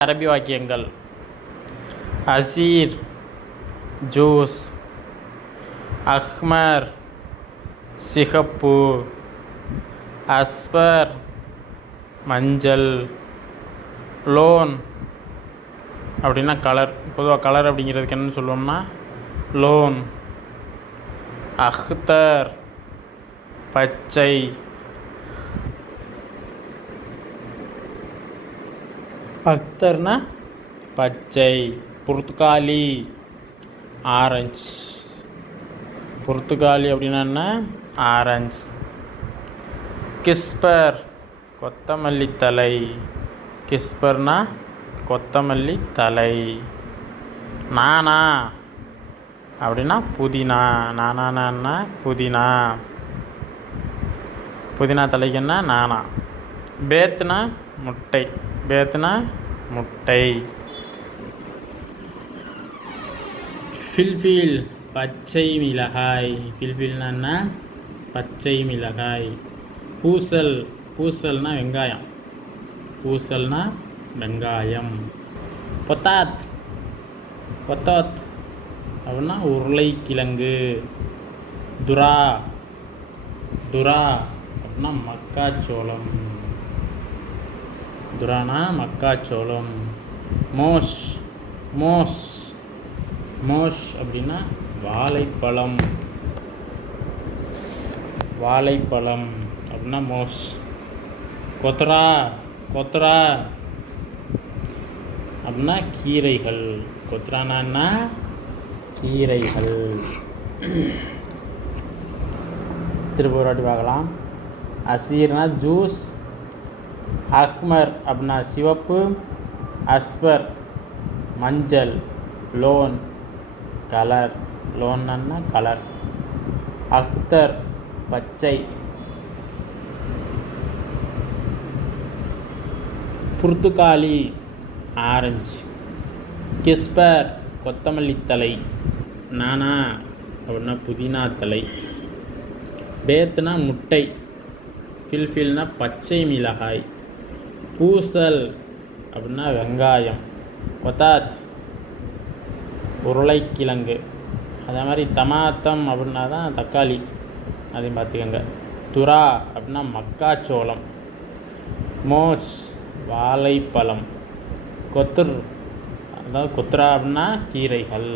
அரபி வாக்கியங்கள். அசீர் ஜூஸ், அஹ்மர் சிகப்பு, அஸ்பர் மஞ்சள், லோன் அப்படின்னா கலர். பொதுவாக கலர் அப்படிங்கிறதுக்கு என்னன்னு சொல்லுவோம்னா லோன். அஹ்தர் பச்சை, அக்தர்னா பச்சை. புர்த்துகாலி ஆரஞ்சு. புர்த்துகாலி அப்படின்னா என்ன? ஆரஞ்சு. கிஸ்பர் கொத்தமல்லி தலை. கிஸ்பர்னா கொத்தமல்லி தலை. நானா அப்படின்னா புதினா. நானா புதினா. புதினா தலைக்கு என்ன? நானா. பேத்துனா முட்டை. பேத்துனா முட்டை. ஃபில்ஃபில் பச்சை மிளகாய். ஃபில்ஃபில்னா என்ன? பச்சை மிளகாய். பூசல். பூசல்னா வெங்காயம். பூசல்னா வெங்காயம். பொத்தாத். பொத்தாத் அப்படின்னா உருளைக்கிழங்கு. துரா. துரா அப்படின்னா மக்காச்சோளம். துரானா மக்காச்சோளம். மோஷ். மோஷ். மோஷ் அப்படின்னா வாழைப்பழம். வாழைப்பழம் அப்படின்னா மோஷ். கொத்ரா. கொத்ரா அப்படின்னா கீரைகள். கொத்ரானா கீரைகள். திரும்ப ஒரு வாட்டி பார்க்கலாம். அசீர்னா ஜூஸ், அஹ்மர் அப்படின்னா சிவப்பு, அஸ்பர் மஞ்சள், லோன் கலர். லோன்னா கலர். அக்தர் பச்சை, புர்த்துகாலி ஆரஞ்சு, கிஸ்பர் கொத்தமல்லி தலை, நானா அப்படின்னா புதினா தலை, பேத்துனா முட்டை, ஃபில்ஃபில்னா பச்சை மிளகாய், பூசல் அப்படின்னா வெங்காயம், கொத்தாத் உருளைக்கிழங்கு, அதே மாதிரி தமாத்தம் அப்படின்னா தான் தக்காளி, அதையும் பார்த்துக்கோங்க. துரா அப்படின்னா மக்காச்சோளம், மோஸ் வாழைப்பழம், கொத்துர் அதாவது கொத்ரா அப்படின்னா கீரைகள்.